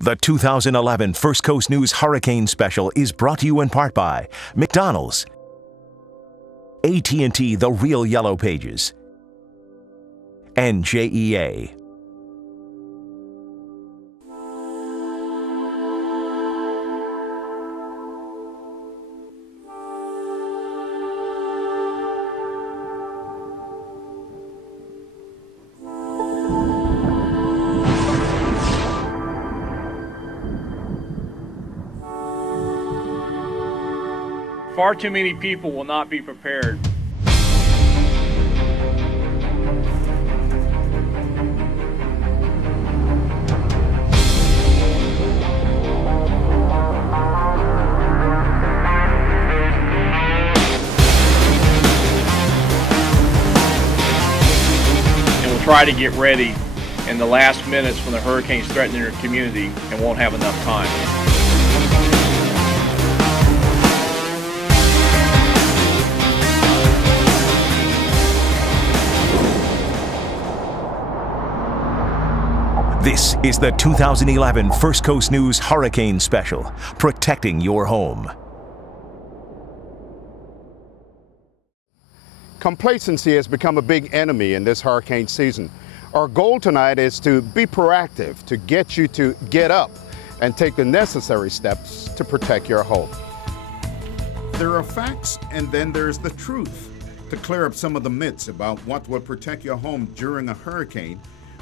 The 2011 First Coast News Hurricane Special is brought to you in part by McDonald's, AT&T The Real Yellow Pages, and JEA. Far too many people will not be prepared. And we'll try to get ready in the last minutes when the hurricane's threatening your community and won't have enough time. This is the 2011 First Coast News Hurricane Special, protecting your home. Complacency has become a big enemy in this hurricane season. Our goal tonight is to be proactive, to get you to get up and take the necessary steps to protect your home. There are facts, and then there's the truth. To clear up some of the myths about what will protect your home during a hurricane,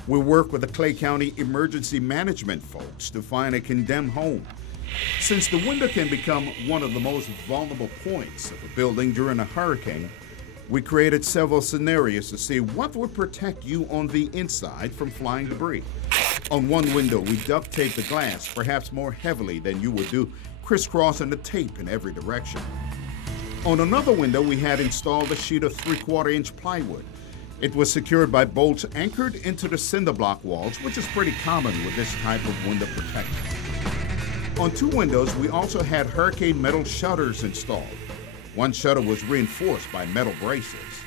we work with the Clay County Emergency Management folks to find a condemned home. Since the window can become one of the most vulnerable points of a building during a hurricane, we created several scenarios to see what would protect you on the inside from flying debris. On one window, we duct taped the glass, perhaps more heavily than you would do, crisscrossing the tape in every direction. On another window, we had installed a sheet of 3/4-inch plywood. It was secured by bolts anchored into the cinder block walls, which is pretty common with this type of window protection. On two windows, we also had hurricane metal shutters installed. One shutter was reinforced by metal braces.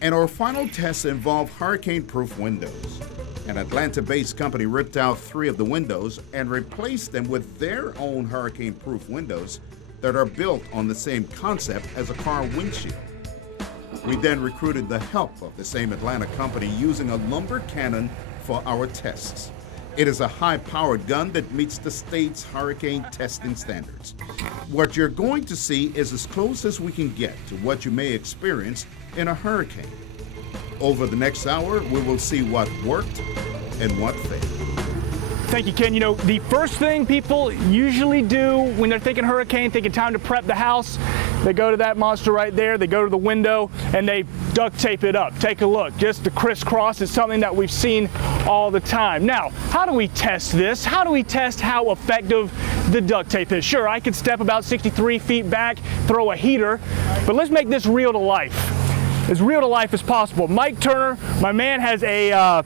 And our final test involved hurricane-proof windows. An Atlanta-based company ripped out 3 of the windows and replaced them with their own hurricane-proof windows that are built on the same concept as a car windshield. We then recruited the help of the same Atlanta company using a lumber cannon for our tests. It is a high-powered gun that meets the state's hurricane testing standards. What you're going to see is as close as we can get to what you may experience in a hurricane. Over the next hour, we will see what worked and what failed. Thank you, Ken. You know, the first thing people usually do when they're thinking hurricane, thinking time to prep the house, they go to that monster right there, they go to the window, and they duct tape it up. Take a look. Just the crisscross is something that we've seen all the time. Now, how do we test this? How do we test how effective the duct tape is? Sure, I could step about 63 feet back, throw a heater, but let's make this real to life. As real to life as possible. Mike Turner, my man, has a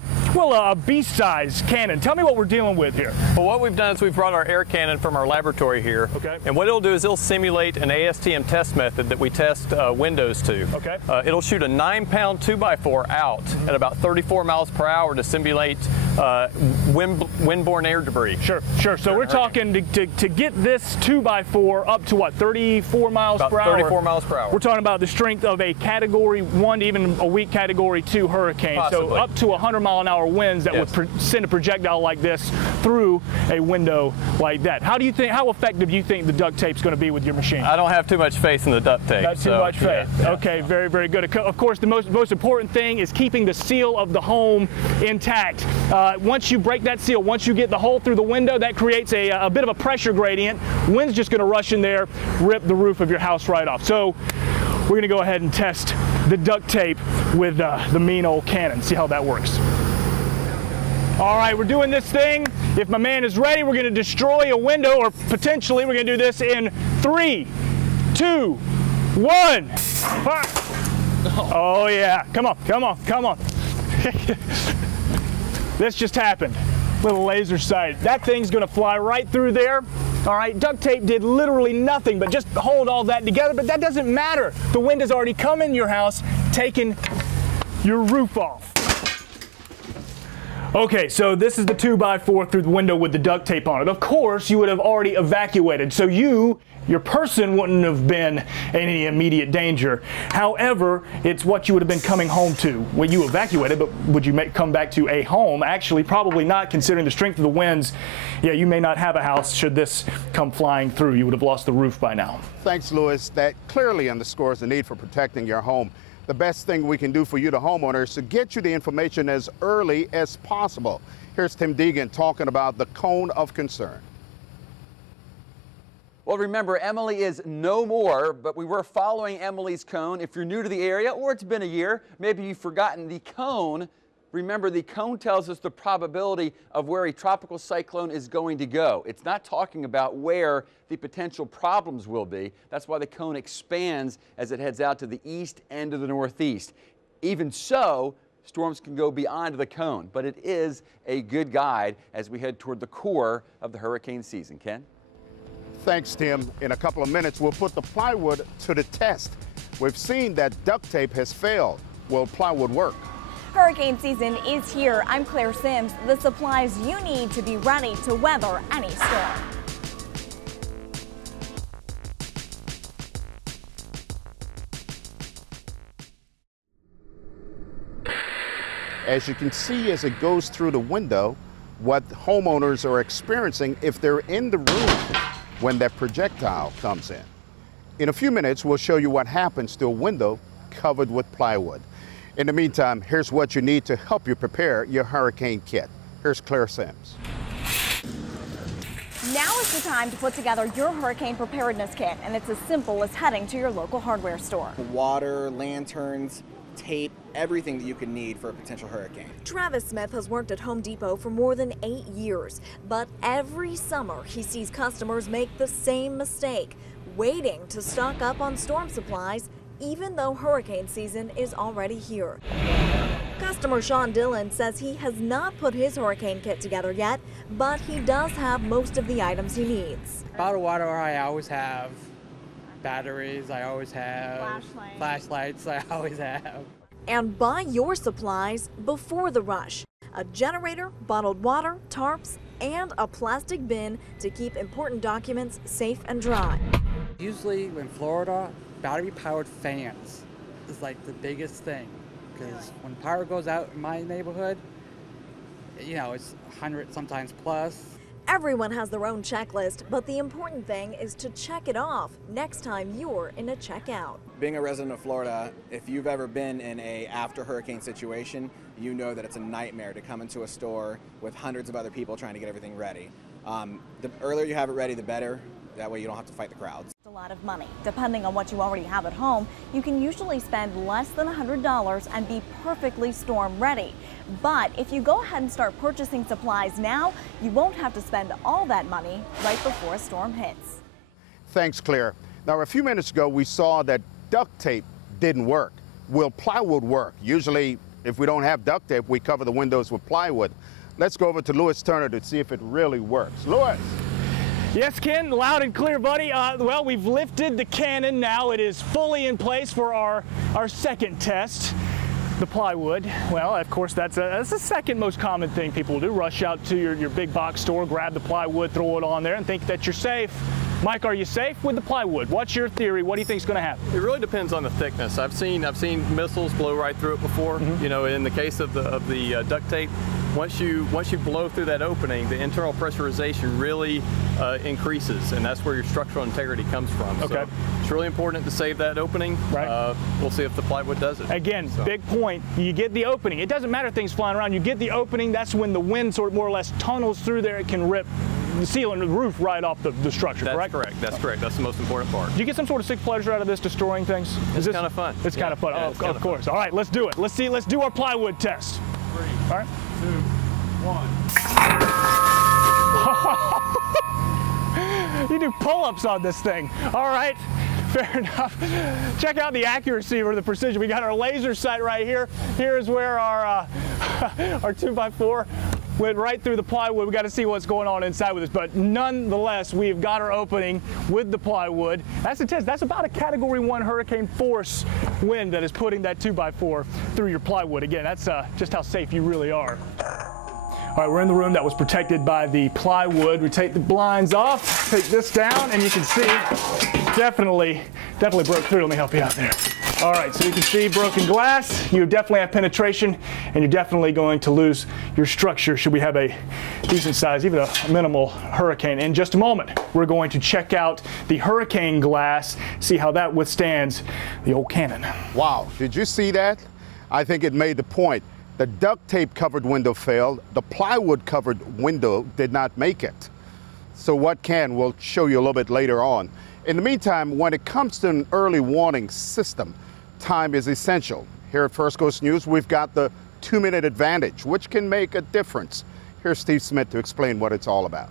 beast-sized cannon. Tell me what we're dealing with here. Well, what we've done is we've brought our air cannon from our laboratory here. Okay. And what it'll do is it'll simulate an ASTM test method that we test windows to. Okay. It'll shoot a 9-pound 2x4 out at about 34 miles per hour to simulate windborne air debris. Sure, sure. So we're talking to get this 2x4 up to what, 34 miles per hour? 34 miles per hour. We're talking about the strength of a Category 1 to even a weak Category 2 hurricane. Possibly. So up to 100-mile-an-hour winds that would send a projectile like this through a window like that. How effective do you think the duct tape's going to be with your machine? I don't have too much faith in the duct tape. Not too much faith. Yeah. Okay, very, very good. Of course, the most important thing is keeping the seal of the home intact. Once you break that seal, once you get the hole through the window, that creates a bit of a pressure gradient. Wind's just going to rush in there, rip the roof of your house right off. So we're going to go ahead and test the duct tape with the mean old cannon, see how that works. All right, we're doing this thing. If my man is ready, we're going to destroy a window, or potentially we're going to do this in 3, 2, 1. Fire. Oh yeah, come on, come on, come on. This just happened. Little laser sight. That thing's going to fly right through there. All right, duct tape did literally nothing but just hold all that together, but that doesn't matter. The wind has already come in your house, taking your roof off. Okay, so this is the 2x4 through the window with the duct tape on it. Of course, you would have already evacuated, so your person wouldn't have been in any immediate danger. However, it's what you would have been coming home to. Well, you evacuated, but would you come back to a home? Actually, probably not, considering the strength of the winds. Yeah, you may not have a house should this come flying through. You would have lost the roof by now. Thanks, Lewis. That clearly underscores the need for protecting your home. The best thing we can do for you, the homeowner, is to get you the information as early as possible. Here's Tim Deegan talking about the cone of concern. Well, remember, Emily is no more, but we were following Emily's cone. If you're new to the area or it's been a year, maybe you've forgotten the cone. Remember, the cone tells us the probability of where a tropical cyclone is going to go. It's not talking about where the potential problems will be. That's why the cone expands as it heads out to the east and to the northeast. Even so, storms can go beyond the cone, but it is a good guide as we head toward the core of the hurricane season. Ken? Thanks, Tim. In a couple of minutes, we'll put the plywood to the test. We've seen that duct tape has failed. Will plywood work? Hurricane season is here. I'm Claire Sims. The supplies you need to be ready to weather any storm. As you can see as it goes through the window, what homeowners are experiencing if they're in the room when that projectile comes in. In a few minutes, we'll show you what happens to a window covered with plywood. In the meantime, here's what you need to help you prepare your hurricane kit. Here's Claire Sims. Now is the time to put together your hurricane preparedness kit, and it's as simple as heading to your local hardware store. Water, lanterns, tape, everything that you could need for a potential hurricane. Travis Smith has worked at Home Depot for more than 8 years, but every summer he sees customers make the same mistake, waiting to stock up on storm supplies even though hurricane season is already here. Customer Sean Dillon says he has not put his hurricane kit together yet, but he does have most of the items he needs. Bottled water I always have, batteries I always have, flashlights I always have. And buy your supplies before the rush. A generator, bottled water, tarps, and a plastic bin to keep important documents safe and dry. Usually in Florida, battery-powered fans is like the biggest thing, because when power goes out in my neighborhood, you know, it's 100 sometimes plus. Everyone has their own checklist, but the important thing is to check it off next time you're in a checkout. Being a resident of Florida, if you've ever been in a after hurricane situation, you know that it's a nightmare to come into a store with hundreds of other people trying to get everything ready. The earlier you have it ready, the better. That way you don't have to fight the crowds. A lot of money. Depending on what you already have at home, you can usually spend less than $100 and be perfectly storm ready. But if you go ahead and start purchasing supplies now, you won't have to spend all that money right before a storm hits. Thanks, Claire. Now, a few minutes ago, we saw that duct tape didn't work. Will plywood work? Usually, if we don't have duct tape, we cover the windows with plywood. Let's go over to Lewis Turner to see if it really works. Lewis. Yes, Ken, loud and clear, buddy. Well, we've lifted the cannon now. It is fully in place for our second test. The plywood. Well, of course, that's the second most common thing people will do. Rush out to your big box store, grab the plywood, throw it on there, and think that you're safe. Mike, are you safe with the plywood? What's your theory? What do you think is going to happen? It really depends on the thickness. I've seen missiles blow right through it before. You know, in the case of the duct tape, once you blow through that opening, the internal pressurization really increases, and that's where your structural integrity comes from. Okay. So it's really important to save that opening. Right. We'll see if the plywood does it. Again, big point. You get the opening. It doesn't matter if things flying around. You get the opening. That's when the wind sort of more or less tunnels through there. It can rip the ceiling, the roof right off the structure. That's correct. That's correct. That's the most important part. Do you get some sort of sick pleasure out of this, destroying things? It's kind of fun. It's kind of fun. Yeah, of course. All right, let's do it. Let's do our plywood test. 3, all right. 2, 1. You do pull-ups on this thing. All right, fair enough. Check out the accuracy or the precision. We got our laser sight right here. Here's where our 2x4 went right through the plywood. We got to see what's going on inside with this, but nonetheless, we've got our opening with the plywood. That's a test. That's about a Category 1 hurricane force wind that is putting that 2x4 through your plywood. Again, that's just how safe you really are. All right, we're in the room that was protected by the plywood. We take the blinds off, take this down, and you can see definitely broke through. Let me help you out there. All right, so you can see broken glass. You definitely have penetration, and you're definitely going to lose your structure should we have a decent size, even a minimal hurricane. In just a moment, we're going to check out the hurricane glass, see how that withstands the old cannon. Wow, did you see that? I think it made the point. The duct tape covered window failed. The plywood covered window did not make it. So what can, we'll show you a little bit later on. In the meantime, when it comes to an early warning system, time is essential. Here at First Coast News, we've got the 2-minute advantage, which can make a difference. Here's Steve Smith to explain what it's all about.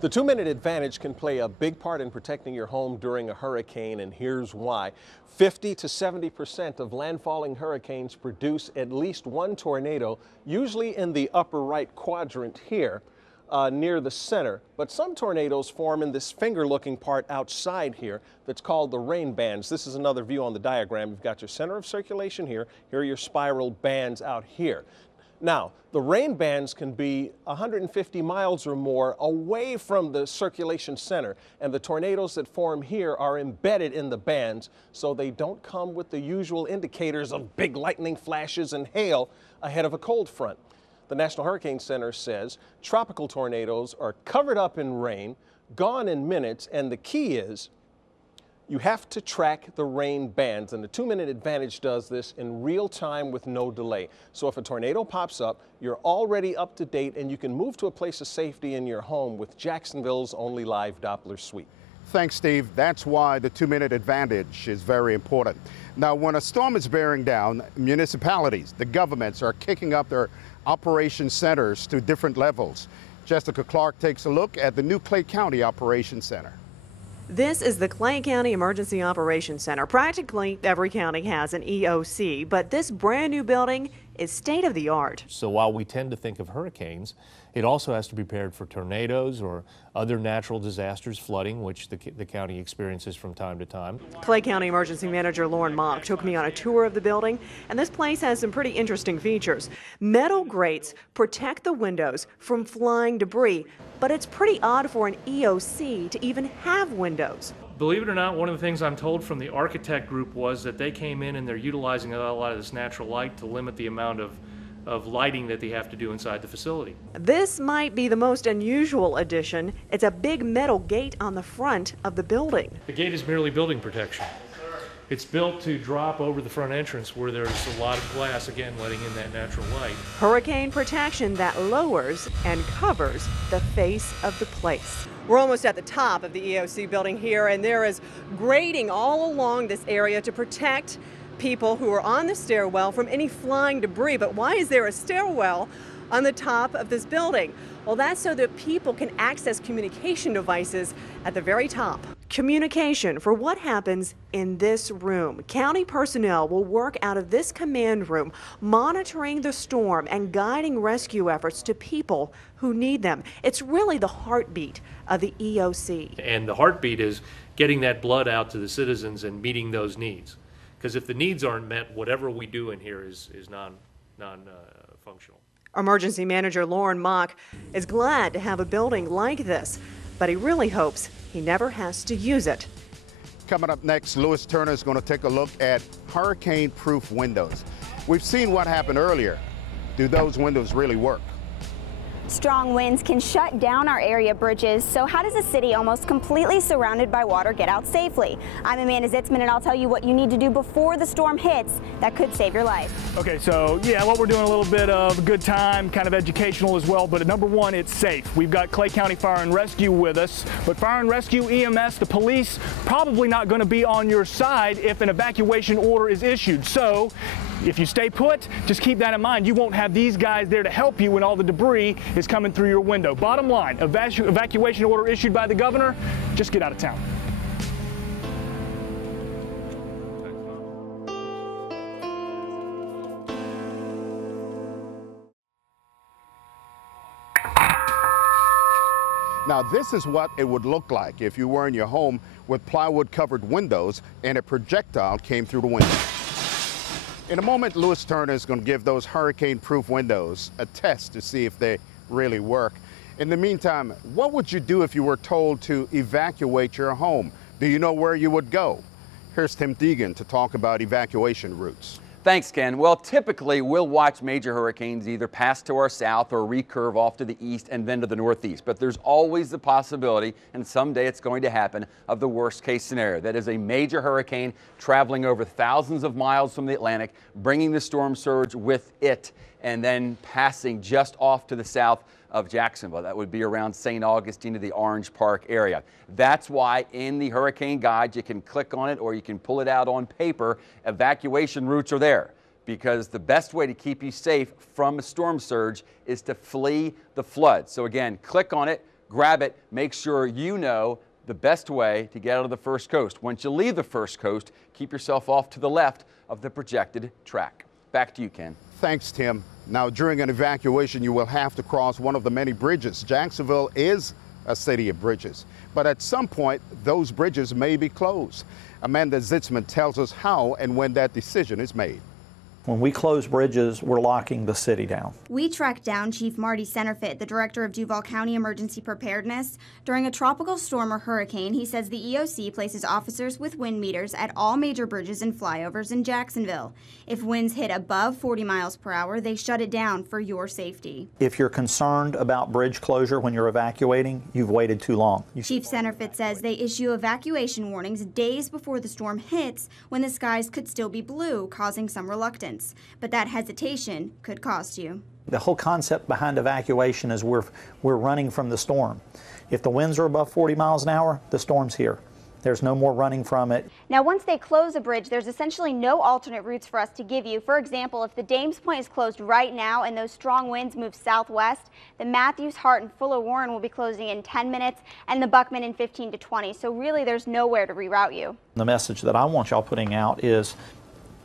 The 2-minute advantage can play a big part in protecting your home during a hurricane, and here's why. 50 to 70% of landfalling hurricanes produce at least one tornado, usually in the upper right quadrant here. Near the center, but some tornadoes form in this finger-looking part outside here that's called the rain bands. This is another view on the diagram. You've got your center of circulation here. Here are your spiral bands out here. Now, the rain bands can be 150 miles or more away from the circulation center, and the tornadoes that form here are embedded in the bands, so they don't come with the usual indicators of big lightning flashes and hail ahead of a cold front. The National Hurricane Center says tropical tornadoes are covered up in rain, gone in minutes, and the key is you have to track the rain bands, and the 2-minute advantage does this in real time with no delay. So if a tornado pops up, you're already up to date, and you can move to a place of safety in your home with Jacksonville's only live Doppler suite. Thanks, Steve. That's why the 2-minute advantage is very important. Now, when a storm is bearing down, municipalities, the governments are kicking up their operation centers to different levels. Jessica Clark takes a look at the new Clay County Operations Center. This is the Clay County Emergency Operations Center. Practically every county has an EOC, but this brand new building is state-of-the-art. So while we tend to think of hurricanes, it also has to be prepared for tornadoes or other natural disasters, flooding, which the county experiences from time to time. Clay County Emergency Manager Lauren Mock took me on a tour of the building, and this place has some pretty interesting features. Metal grates protect the windows from flying debris, but it's pretty odd for an EOC to even have windows. Believe it or not, one of the things I'm told from the architect group was that they came in and they're utilizing a lot of this natural light to limit the amount of lighting that they have to do inside the facility. This might be the most unusual addition. It's a big metal gate on the front of the building. The gate is merely building protection. It's built to drop over the front entrance where there's a lot of glass, again, letting in that natural light. Hurricane protection that lowers and covers the face of the place. We're almost at the top of the EOC building here, and there is grading all along this area to protect people who are on the stairwell from any flying debris. But why is there a stairwell on the top of this building? Well, that's so that people can access communication devices at the very top. Communication for what happens in this room. County personnel will work out of this command room, monitoring the storm and guiding rescue efforts to people who need them. It's really the heartbeat of the EOC. And the heartbeat is getting that blood out to the citizens and meeting those needs. Because if the needs aren't met, whatever we do in here is non-functional. Emergency Manager Lauren Mock is glad to have a building like this, but he really hopes he never has to use it. Coming up next, Louis Turner is going to take a look at hurricane-proof windows. We've seen what happened earlier. Do those windows really work? Strong winds can shut down our area bridges, so how does a city almost completely surrounded by water get out safely? I'm Amanda Zitzman, and I'll tell you what you need to do before the storm hits that could save your life. Okay, so yeah, what we're doing a little bit of good time, kind of educational as well, but number one, it's safe. We've got Clay County Fire and Rescue with us, but Fire and Rescue, EMS, the police, probably not going to be on your side if an evacuation order is issued. So if you stay put, just keep that in mind. You won't have these guys there to help you when all the debris is coming through your window. Bottom line, evacuation order issued by the governor, just get out of town. Now, this is what it would look like if you were in your home with plywood-covered windows and a projectile came through the window. In a moment, Louis Turner is going to give those hurricane-proof windows a test to see if they really work. In the meantime, what would you do if you were told to evacuate your home? Do you know where you would go? Here's Tim Deegan to talk about evacuation routes. Thanks, Ken. Well, typically we'll watch major hurricanes either pass to our south or recurve off to the east and then to the northeast. But there's always the possibility, and someday it's going to happen, of the worst case scenario. That is a major hurricane traveling over thousands of miles from the Atlantic, bringing the storm surge with it, and then passing just off to the south of Jacksonville. That would be around St. Augustine to the Orange Park area. That's why in the hurricane guide, you can click on it or you can pull it out on paper. Evacuation routes are there because the best way to keep you safe from a storm surge is to flee the flood. So again, click on it, grab it, make sure you know the best way to get out of the First Coast. Once you leave the First Coast, keep yourself off to the left of the projected track. Back to you, Ken. Thanks, Tim. Now, during an evacuation, you will have to cross one of the many bridges. Jacksonville is a city of bridges, but at some point, those bridges may be closed. Amanda Zitzman tells us how and when that decision is made. When we close bridges, we're locking the city down. We tracked down Chief Marty Centerfit, the director of Duval County Emergency Preparedness. During a tropical storm or hurricane, he says the EOC places officers with wind meters at all major bridges and flyovers in Jacksonville. If winds hit above 40 miles per hour, they shut it down for your safety. If you're concerned about bridge closure when you're evacuating, you've waited too long. Chief Centerfit says they issue evacuation warnings days before the storm hits when the skies could still be blue, causing some reluctance. But that hesitation could cost you. The whole concept behind evacuation is we're running from the storm. If the winds are above 40 miles an hour, the storm's here. There's no more running from it. Now, once they close a bridge, there's essentially no alternate routes for us to give you. For example, if the Dames Point is closed right now and those strong winds move southwest, the Matthews, Hart, and Fuller Warren will be closing in 10 minutes and the Buckman in 15 to 20. So really, there's nowhere to reroute you. The message that I want y'all putting out is,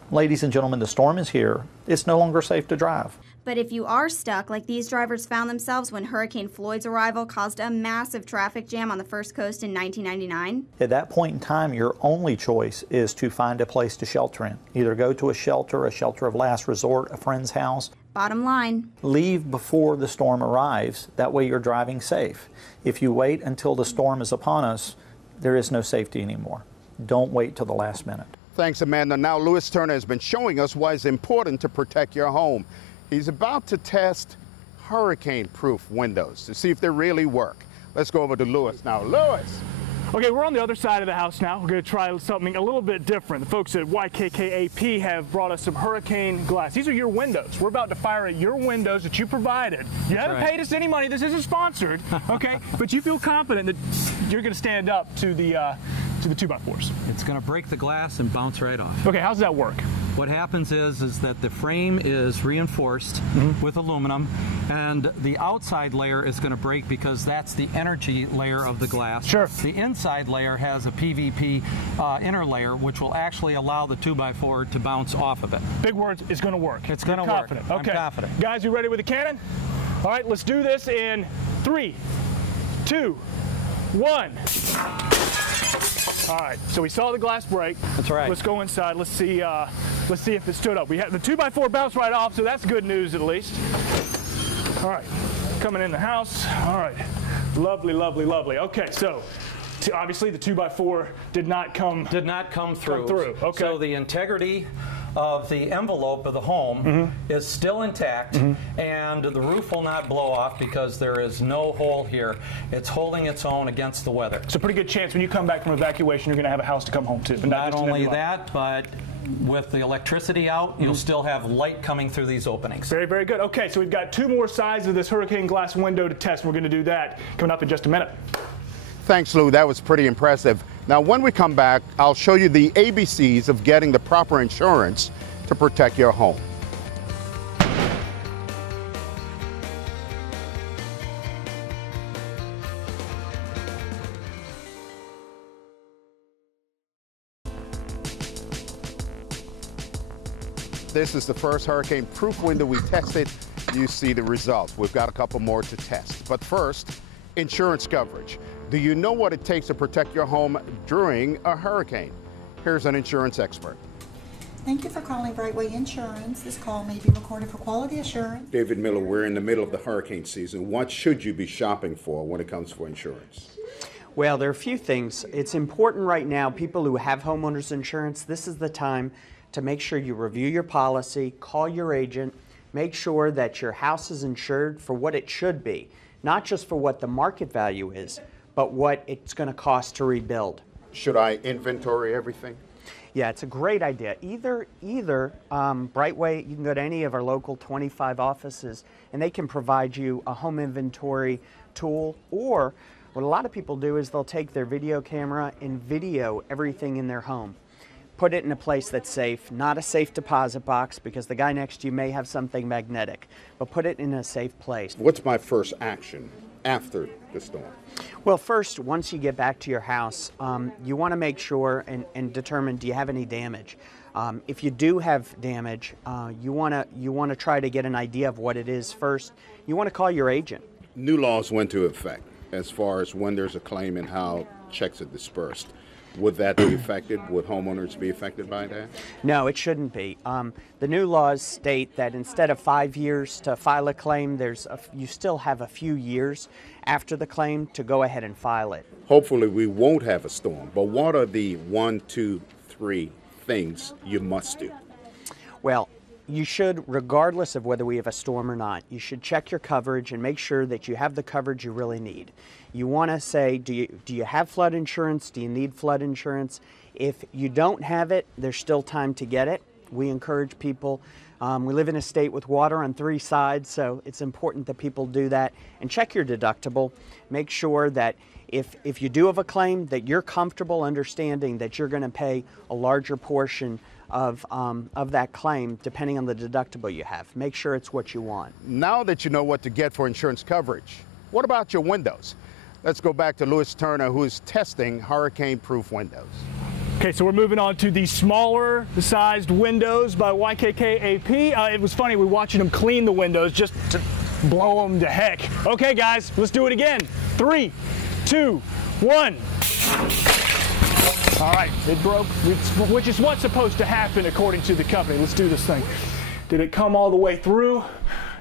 ladies and gentlemen, the storm is here. It's no longer safe to drive. But if you are stuck, like these drivers found themselves when Hurricane Floyd's arrival caused a massive traffic jam on the First Coast in 1999. At that point in time, your only choice is to find a place to shelter in. Either go to a shelter of last resort, a friend's house. Bottom line, leave before the storm arrives. That way you're driving safe. If you wait until the storm is upon us, there is no safety anymore. Don't wait till the last minute. Thanks, Amanda. Now, Lewis Turner has been showing us why it's important to protect your home. He's about to test hurricane-proof windows to see if they really work. Let's go over to Lewis now. Lewis! Okay, we're on the other side of the house now. We're going to try something a little bit different. The folks at YKKAP have brought us some hurricane glass. These are your windows. We're about to fire at your windows that you provided. You haven't paid us any money. This isn't sponsored, okay? But you feel confident that you're going to stand up to the 2x4s. It's going to break the glass and bounce right off. Okay, how does that work? What happens is that the frame is reinforced with aluminum, and the outside layer is going to break because that's the energy layer of the glass. Sure. The inside layer has a PVP inner layer, which will actually allow the 2x4 to bounce off of it. Big words, it's going to work. It's going to work. Okay. I'm confident. Guys, you ready with the cannon? All right, let's do this in 3, 2, 1. All right, so we saw the glass break. That's right. Let's go inside. Let's see if it stood up. We had the 2x4 bounced right off, so that's good news at least. All right, coming in the house. All right, lovely, lovely, lovely. Okay, so obviously the 2x4 did not come through. Okay. So the integrity of the envelope of the home is still intact, and the roof will not blow off because there is no hole here. It's holding its own against the weather. So pretty good chance when you come back from evacuation, you're going to have a house to come home to. Not only that, but with the electricity out, you'll still have light coming through these openings. Very, very good. Okay, so we've got 2 more sides of this hurricane glass window to test. We're going to do that coming up in just a minute. Thanks, Lou. That was pretty impressive. Now, when we come back, I'll show you the ABCs of getting the proper insurance to protect your home. This is the first hurricane-proof window we tested. You see the results. We've got a couple more to test. But first, insurance coverage. Do you know what it takes to protect your home during a hurricane? Here's an insurance expert. Thank you for calling Brightway Insurance. This call may be recorded for quality assurance. David Miller, we're in the middle of the hurricane season. What should you be shopping for when it comes for insurance? Well, there are a few things. It's important right now, people who have homeowners insurance, this is the time to make sure you review your policy, call your agent, make sure that your house is insured for what it should be, not just for what the market value is, but what it's going to cost to rebuild. Should I inventory everything? Yeah, it's a great idea. Either Brightway, you can go to any of our local 25 offices and they can provide you a home inventory tool, or what a lot of people do is they'll take their video camera and video everything in their home. Put it in a place that's safe, not a safe deposit box because the guy next to you may have something magnetic, but put it in a safe place. What's my first action after the storm? Well, first, once you get back to your house, you want to make sure and determine, do you have any damage? If you do have damage, you want to try to get an idea of what it is first. You want to call your agent. New laws went into effect as far as when there's a claim and how checks are dispersed. Would that be affected? Would homeowners be affected by that? No, it shouldn't be. The new laws state that instead of 5 years to file a claim, you still have a few years after the claim to go ahead and file it. Hopefully we won't have a storm, but what are the 1, 2, 3 things you must do? Well, you should, regardless of whether we have a storm or not, you should check your coverage and make sure that you have the coverage you really need. You want to say, do you have flood insurance? Do you need flood insurance? If you don't have it, there's still time to get it. We encourage people. We live in a state with water on 3 sides, so it's important that people do that. And check your deductible. Make sure that if you do have a claim, that you're comfortable understanding that you're going to pay a larger portion of that claim depending on the deductible you have. Make sure it's what you want. Now that you know what to get for insurance coverage, what about your windows? Let's go back to Louis Turner, who is testing hurricane-proof windows. Okay, so we're moving on to the smaller sized windows by YKK AP. It was funny, we were watching them clean the windows just to blow them to heck. Okay, guys, let's do it again. 3, 2, 1. All right, it broke, which is what's supposed to happen according to the company. Let's do this thing. Did it come all the way through?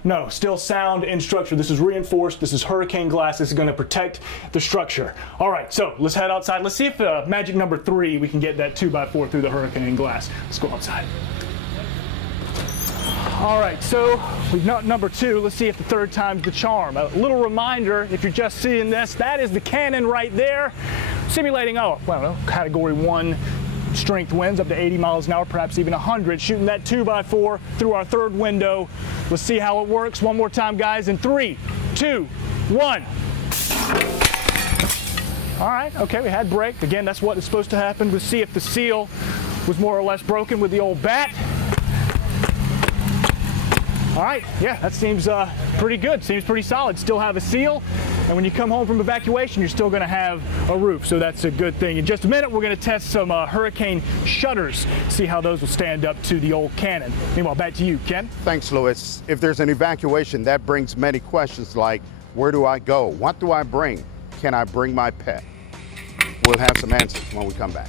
No, still sound in structure. This is reinforced. This is hurricane glass. This is going to protect the structure. All right, so let's head outside. Let's see if magic number 3, we can get that 2x4 through the hurricane glass. Let's go outside. All right, so we've got number 2. Let's see if the 3rd time's the charm. A little reminder, if you're just seeing this, that is the cannon right there, simulating, category 1 strength winds up to 80 miles an hour, perhaps even 100, shooting that 2x4 through our 3rd window. Let's see how it works. One more time, guys, in 3, 2, 1. All right, okay, we had break. Again, that's what is supposed to happen. Let's see if the seal was more or less broken with the old bat. All right, yeah, that seems pretty good. Seems pretty solid. Still have a seal, and when you come home from evacuation, you're still going to have a roof, so that's a good thing. In just a minute, we're going to test some hurricane shutters, see how those will stand up to the old cannon. Meanwhile, back to you, Ken. Thanks, Louis. If there's an evacuation, that brings many questions like, where do I go? What do I bring? Can I bring my pet? We'll have some answers when we come back.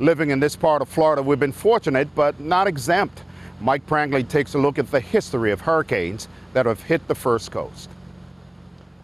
Living in this part of Florida, we've been fortunate, but not exempt. Mike Prangley takes a look at the history of hurricanes that have hit the First Coast.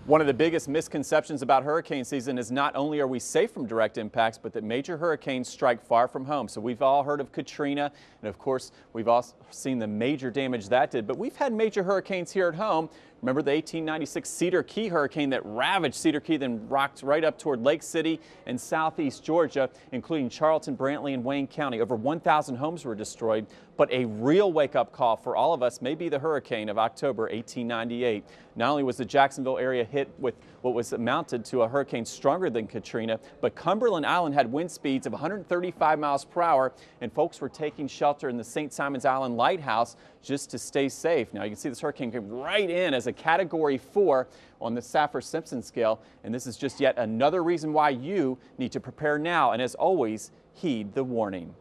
One of the biggest misconceptions about hurricane season is not only are we safe from direct impacts, but that major hurricanes strike far from home. So we've all heard of Katrina, and of course, we've all seen the major damage that did, but we've had major hurricanes here at home. Remember the 1896 Cedar Key hurricane that ravaged Cedar Key, then rocked right up toward Lake City and southeast Georgia, including Charlton, Brantley, and Wayne County. Over 1,000 homes were destroyed, but a real wake-up call for all of us may be the hurricane of October 1898. Not only was the Jacksonville area hit hit with what was amounted to a hurricane stronger than Katrina, but Cumberland Island had wind speeds of 135 miles per hour, and folks were taking shelter in the St. Simons Island Lighthouse just to stay safe. Now you can see this hurricane came right in as a Category 4 on the Saffir-Simpson scale, and this is just yet another reason why you need to prepare now, and as always, heed the warning.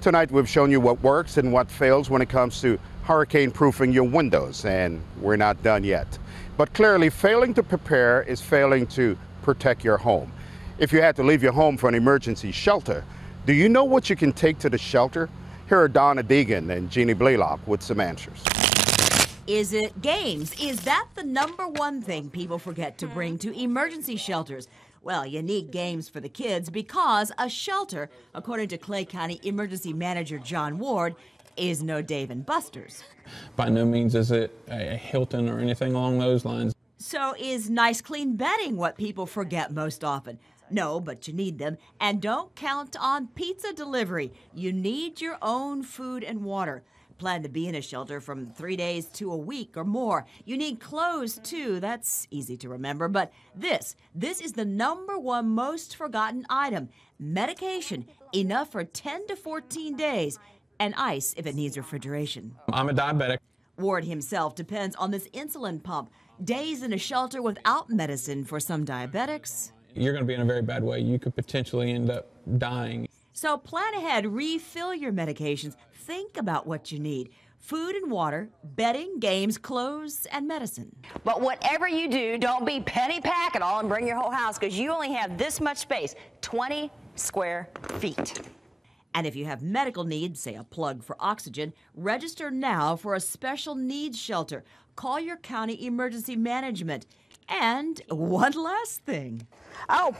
Tonight we've shown you what works and what fails when it comes to hurricane proofing your windows, and we're not done yet. But clearly failing to prepare is failing to protect your home. If you had to leave your home for an emergency shelter, do you know what you can take to the shelter? Here are Donna Deegan and Jeannie Blaylock with some answers. Is it games? Is that the #1 thing people forget to bring to emergency shelters? Well, you need games for the kids because a shelter, according to Clay County Emergency Manager John Ward, is no Dave and Buster's. By no means is it a Hilton or anything along those lines. So is nice clean bedding what people forget most often? No, but you need them. And don't count on pizza delivery. You need your own food and water. Plan to be in a shelter from 3 days to a week or more. You need clothes, too. That's easy to remember. But this is the #1 most forgotten item. Medication, enough for 10 to 14 days. And ice if it needs refrigeration. I'm a diabetic. Ward himself depends on this insulin pump. Days in a shelter without medicine for some diabetics. You're going to be in a very bad way. You could potentially end up dying. So plan ahead, refill your medications, think about what you need. Food and water, bedding, games, clothes, and medicine. But whatever you do, don't be penny pack it all and bring your whole house because you only have this much space, 20 square feet. And if you have medical needs, say a plug for oxygen, register now for a special needs shelter. Call your county emergency management. And one last thing. Oh,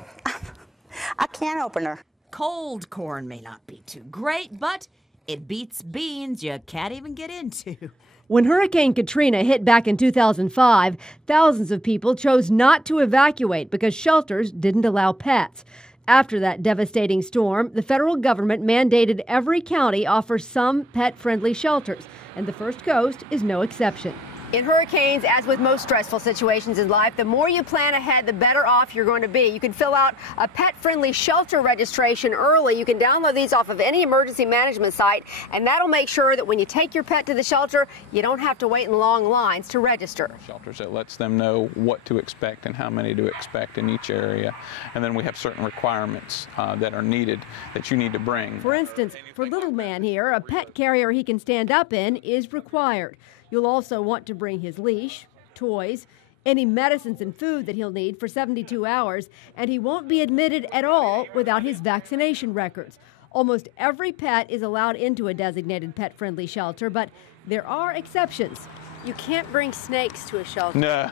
a can opener. Cold corn may not be too great, but it beats beans you can't even get into. When Hurricane Katrina hit back in 2005, thousands of people chose not to evacuate because shelters didn't allow pets. After that devastating storm, the federal government mandated every county offer some pet-friendly shelters, and the First Coast is no exception. In hurricanes, as with most stressful situations in life, the more you plan ahead, the better off you're going to be. You can fill out a pet-friendly shelter registration early. You can download these off of any emergency management site, and that'll make sure that when you take your pet to the shelter, you don't have to wait in long lines to register. Shelters that lets them know what to expect and how many to expect in each area. And then we have certain requirements that are needed that you need to bring. For instance, for little man here, a pet carrier he can stand up in is required. You'll also want to bring his leash, toys, any medicines and food that he'll need for 72 hours, and he won't be admitted at all without his vaccination records. Almost every pet is allowed into a designated pet-friendly shelter, but there are exceptions. You can't bring snakes to a shelter. No,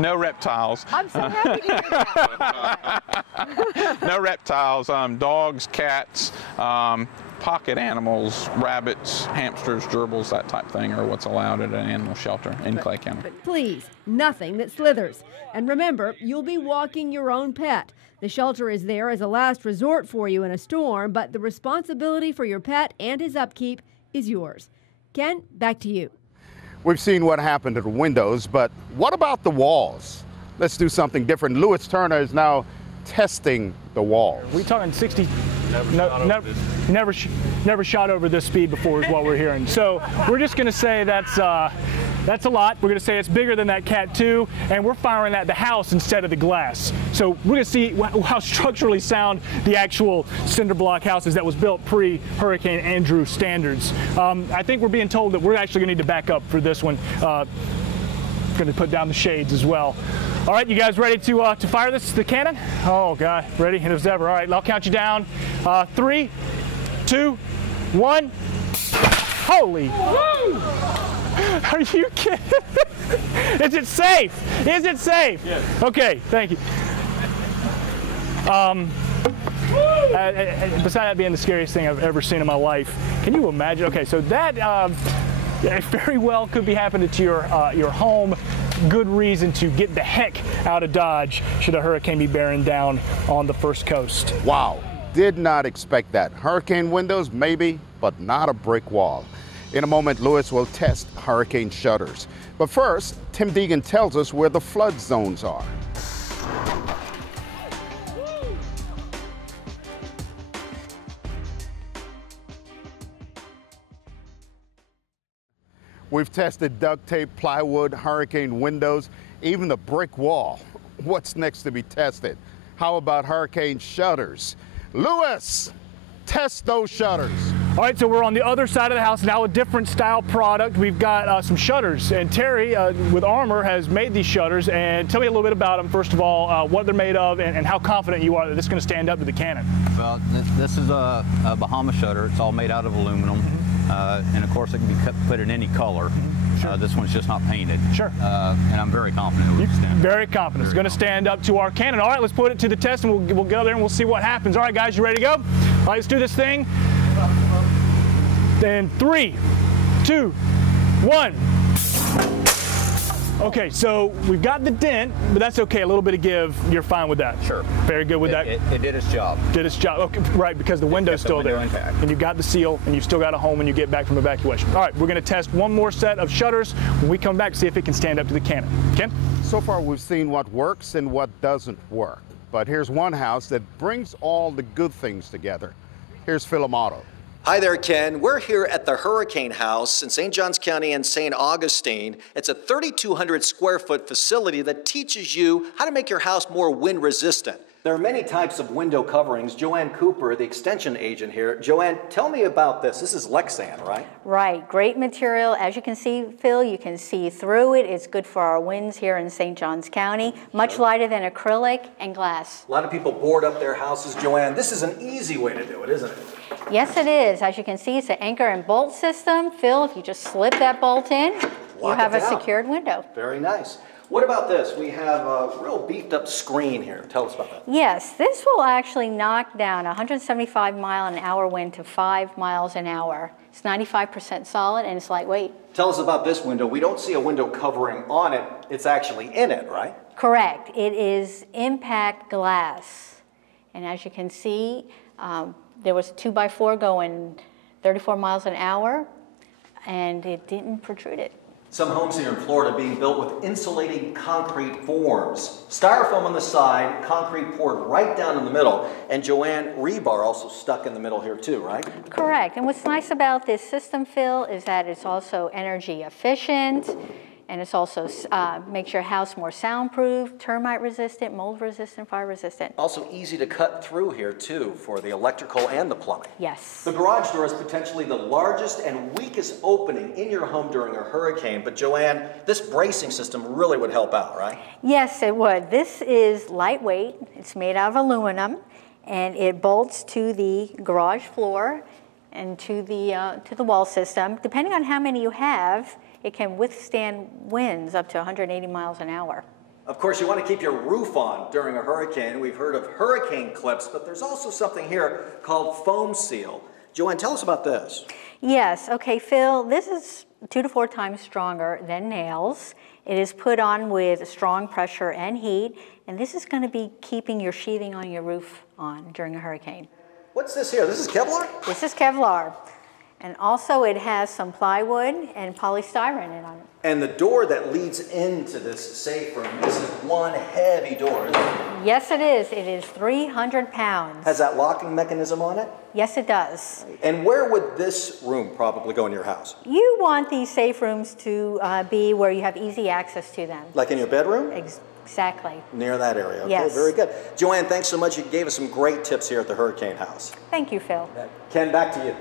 no reptiles. I'm so happy to hear that. No reptiles, dogs, cats, pocket animals, rabbits, hamsters, gerbils, that type thing are what's allowed at an animal shelter in Clay County. But please, nothing that slithers. And remember, you'll be walking your own pet. The shelter is there as a last resort for you in a storm, but the responsibility for your pet and his upkeep is yours. Ken, back to you. We've seen what happened to the windows, but what about the walls? Let's do something different. Lewis Turner is now testing the walls. We're talking 60. Never shot over this speed before is what we're hearing. So we're just going to say that's a lot. We're going to say it's bigger than that Cat 2, and we're firing at the house instead of the glass. So we're going to see how structurally sound the actual cinder block house is that was built pre-Hurricane Andrew standards. I think we're being told that we're actually going to need to back up for this one. Going to put down the shades as well. All right, you guys ready to fire the cannon? Oh God, ready as ever. All right, I'll count you down. 3, 2, 1. Holy! Woo! Are you kidding? Is it safe? Is it safe? Yes. Okay, thank you. Beside that being the scariest thing I've ever seen in my life, can you imagine? Okay, so that it very well could be happening to your home. Good reason to get the heck out of Dodge should a hurricane be bearing down on the First Coast. Wow, did not expect that. Hurricane windows, maybe, but not a brick wall. In a moment, Lewis will test hurricane shutters. But first, Tim Deegan tells us where the flood zones are. We've tested duct tape, plywood, hurricane windows, even the brick wall. What's next to be tested? How about hurricane shutters? Lewis, test those shutters. All right, so we're on the other side of the house now, a different style product. We've got some shutters, and Terry with Armor has made these shutters. And tell me a little bit about them. First of all, what they're made of, and how confident you are that this is going to stand up to the cannon. Well, this is a Bahama shutter. It's all made out of aluminum, and of course it can be put in any color. Sure. This one's just not painted. Sure. And I'm very confident it will stand. Very confident. It's going to stand up to our cannon. All right, let's put it to the test, and we'll go there and we'll see what happens. All right, guys, you ready to go? All right, let's do this thing. Then 3, 2, 1. Okay, so we've got the dent, but that's okay. A little bit of give. You're fine with that. Sure. Very good with that. It did its job. Did its job. Okay, right, because the window's still there. Intact. And you've got the seal, and you've still got a home when you get back from evacuation. All right, we're going to test one more set of shutters when we come back to see if it can stand up to the cannon. Ken? So far, we've seen what works and what doesn't work. But here's one house that brings all the good things together. Here's Phil Amato. Hi there, Ken. We're here at the Hurricane House in St. Johns County and St. Augustine. It's a 3,200 square foot facility that teaches you how to make your house more wind resistant. There are many types of window coverings. Joanne Cooper, the extension agent here. Joanne, tell me about this. This is Lexan, right? Right, great material. As you can see, Phil, you can see through it. It's good for our winds here in St. Johns County. Much lighter than acrylic and glass. A lot of people board up their houses. Joanne, this is an easy way to do it, isn't it? Yes, it is. As you can see, it's an anchor and bolt system. Phil, if you just slip that bolt in, you have a secured window. Very nice. What about this? We have a real beefed up screen here. Tell us about that. Yes, this will actually knock down a 175-mile-an-hour wind to 5 miles an hour. It's 95% solid and it's lightweight. Tell us about this window. We don't see a window covering on it. It's actually in it, right? Correct. It is impact glass. And as you can see, there was a 2x4 going 34 miles an hour and it didn't protrude it. Some homes here in Florida are being built with insulating concrete forms. Styrofoam on the side, concrete poured right down in the middle, and Joanne, rebar also stuck in the middle here too, right? Correct. And what's nice about this system, Phil, is that it's also energy efficient, and it's also makes your house more soundproof, termite resistant, mold resistant, fire resistant. Also easy to cut through here too for the electrical and the plumbing. Yes. The garage door is potentially the largest and weakest opening in your home during a hurricane, but Joanne, this bracing system really would help out, right? Yes, it would. This is lightweight. It's made out of aluminum, and it bolts to the garage floor and to the wall system. Depending on how many you have, it can withstand winds up to 180 miles an hour. Of course, you want to keep your roof on during a hurricane. We've heard of hurricane clips, but there's also something here called foam seal. Joanne, tell us about this. Yes, okay, Phil, this is 2 to 4 times stronger than nails. It is put on with strong pressure and heat, and this is going to be keeping your sheathing on your roof on during a hurricane. What's this here? This is Kevlar? This is Kevlar. And also it has some plywood and polystyrene in on it. And the door that leads into this safe room, this is one heavy door, isn't it? Yes, it is. It is 300 pounds. Has that locking mechanism on it? Yes, it does. And where would this room probably go in your house? You want these safe rooms to be where you have easy access to them. Like in your bedroom? Exactly. Near that area. Okay, yes. Very good. Joanne, thanks so much. You gave us some great tips here at the Hurricane House. Thank you, Phil. Ken, back to you.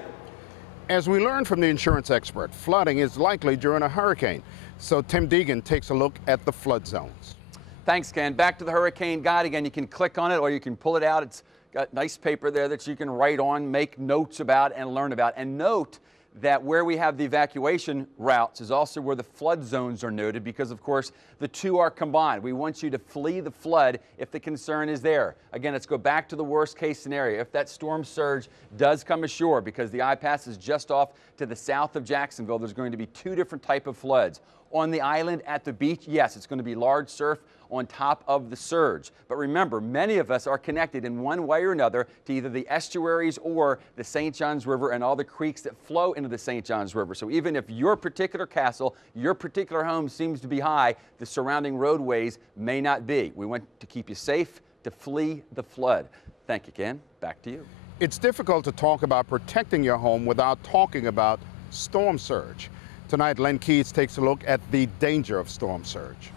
As we learned from the insurance expert, flooding is likely during a hurricane. So Tim Deegan takes a look at the flood zones. Thanks, Ken. Back to the hurricane guide. Again, you can click on it or you can pull it out. It's got nice paper there that you can write on, make notes about, and learn about. And note that where we have the evacuation routes is also where the flood zones are noted because, of course, the two are combined. We want you to flee the flood if the concern is there. Again, let's go back to the worst case scenario. If that storm surge does come ashore, because the I-Pass is just off to the south of Jacksonville, there's going to be 2 different types of floods. On the island at the beach, yes, it's going to be large surf on top of the surge. But remember, many of us are connected in one way or another to either the estuaries or the St. Johns River and all the creeks that flow into the St. Johns River. So even if your particular castle, your particular home seems to be high, the surrounding roadways may not be. We want to keep you safe, to flee the flood. Thank you, Ken. Back to you. It's difficult to talk about protecting your home without talking about storm surge. Tonight, Len Keats takes a look at the danger of storm surge.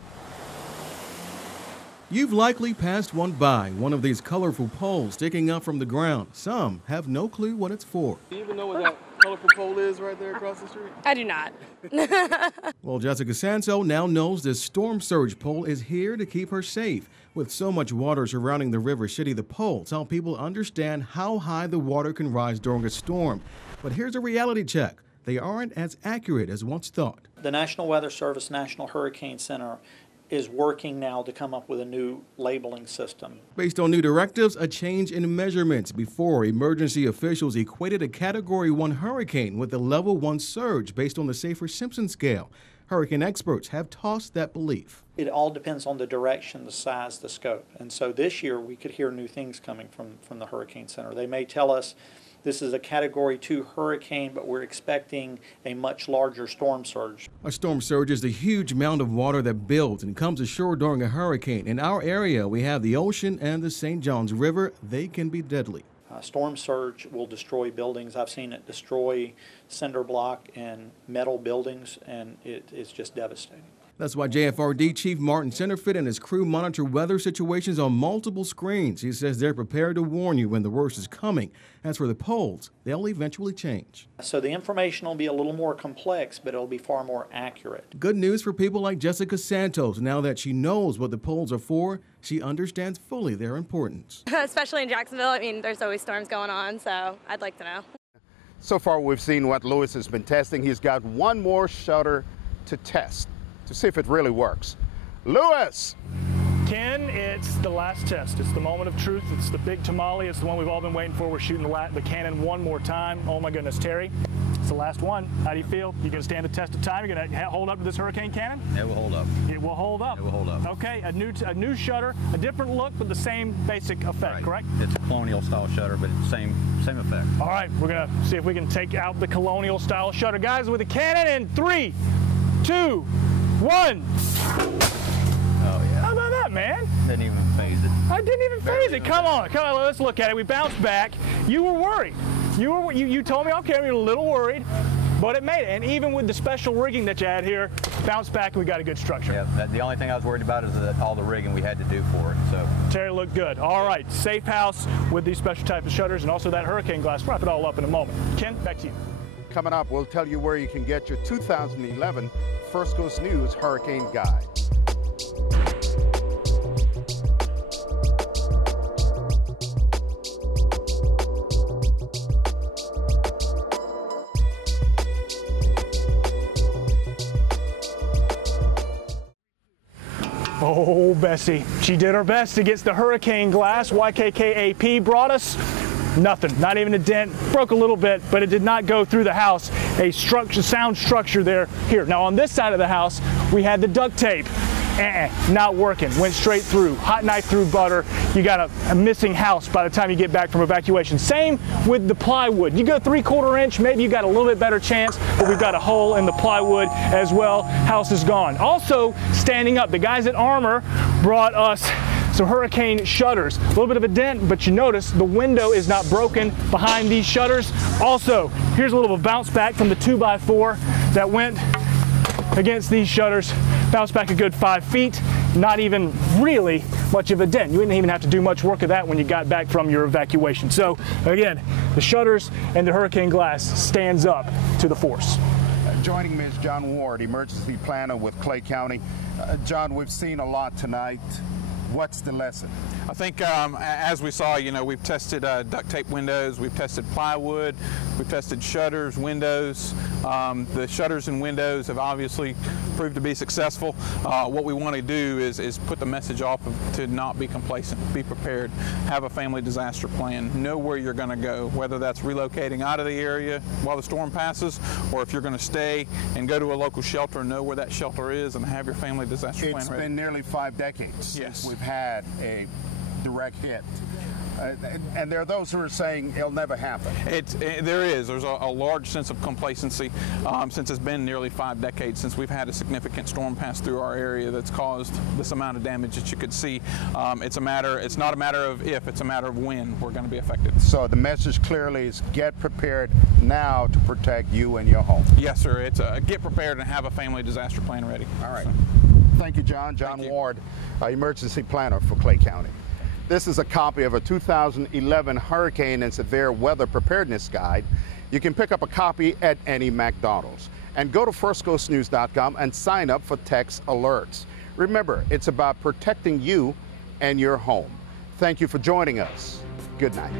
You've likely passed one by, one of these colorful poles sticking up from the ground. Some have no clue what it's for. Do you even know what that colorful pole is right there across the street? I do not. Well, Jessica Santo now knows this storm surge pole is here to keep her safe. With so much water surrounding the River City, the poles help people understand how high the water can rise during a storm. But here's a reality check. They aren't as accurate as once thought. The National Weather Service National Hurricane Center is working now to come up with a new labeling system. Based on new directives, a change in measurements. Before, emergency officials equated a Category 1 hurricane with a Level 1 surge based on the Safer-Simpson scale. Hurricane experts have tossed that belief. It all depends on the direction, the size, the scope. And so this year we could hear new things coming from the Hurricane Center. They may tell us this is a Category 2 hurricane, but we're expecting a much larger storm surge. A storm surge is the huge amount of water that builds and comes ashore during a hurricane. In our area, we have the ocean and the St. Johns River. They can be deadly. Storm surge will destroy buildings. I've seen it destroy cinder block and metal buildings, and it's just devastating. That's why JFRD Chief Martin Centerfit and his crew monitor weather situations on multiple screens. He says they're prepared to warn you when the worst is coming. As for the poles, they'll eventually change. So the information will be a little more complex, but it'll be far more accurate. Good news for people like Jessica Santos. Now that she knows what the poles are for, she understands fully their importance. Especially in Jacksonville, I mean, there's always storms going on, so I'd like to know. So far, we've seen what Lewis has been testing. He's got one more shutter to test to see if it really works. Lewis! Ken, it's the last test. It's the moment of truth. It's the big tamale. It's the one we've all been waiting for. We're shooting the cannon one more time. Oh my goodness, Terry, it's the last one. How do you feel? You gonna stand the test of time? You gonna hold up to this hurricane cannon? It will hold up. It will hold up. It will hold up. Okay, a new shutter, a different look, but the same basic effect, right. Correct? It's a colonial style shutter, but it's same effect. All right, we're gonna see if we can take out the colonial style shutter. Guys, with the cannon in 3, 2, 1. Oh, yeah. How about that, man? Didn't even phase it. I didn't even phase it. Come on, let's look at it. We bounced back. You were worried. You told me, okay, we were a little worried, but it made it. And even with the special rigging that you had here, bounced back and we got a good structure. Yeah, the only thing I was worried about is that all the rigging we had to do for it. So Terry looked good. All right, safe house with these special type of shutters and also that hurricane glass. Wrap it all up in a moment. Ken, back to you. Coming up, we'll tell you where you can get your 2011 First Coast News Hurricane Guide. Oh, Bessie, she did her best against the hurricane glass. YKKAP brought us nothing, not even a dent. Broke a little bit, but it did not go through the house. A sound structure there. Here, now on this side of the house, we had the duct tape. Not working. Went straight through. Hot knife through butter. You got a missing house by the time you get back from evacuation. Same with the plywood. You go 3/4 inch, maybe you got a little bit better chance, but we've got a hole in the plywood as well. House is gone. Also, standing up, the guys at Armor brought us some hurricane shutters. A little bit of a dent, but you notice the window is not broken behind these shutters. Also, here's a little bounce back from the 2x4 that went against these shutters. Bounced back a good 5 feet. Not even really much of a dent. You didn't even have to do much work of that when you got back from your evacuation. So again, the shutters and the hurricane glass stands up to the force. Joining me is John Ward, emergency planner with Clay County. John, we've seen a lot tonight. What's the lesson? I think as we saw, you know, we've tested duct tape windows, we've tested plywood, we've tested shutters, windows. The shutters and windows have obviously proved to be successful. What we want to do is put the message off to not be complacent, be prepared, have a family disaster plan, know where you're going to go, whether that's relocating out of the area while the storm passes, or if you're going to stay and go to a local shelter, know where that shelter is and have your family disaster plan ready. It's been nearly 5 decades since we've had a direct hit. And there are those who are saying it'll never happen. There's a large sense of complacency since it's been nearly 5 decades since we've had a significant storm pass through our area that's caused this amount of damage that you could see. It's not a matter of if, it's a matter of when we're going to be affected. So the message clearly is get prepared now to protect you and your home. Yes, sir. It's get prepared and have a family disaster plan ready. All right. Thank you, John. John Ward, emergency planner for Clay County. This is a copy of a 2011 hurricane and severe weather preparedness guide. You can pick up a copy at any McDonald's. And go to firstcoastnews.com and sign up for text alerts. Remember, it's about protecting you and your home. Thank you for joining us. Good night.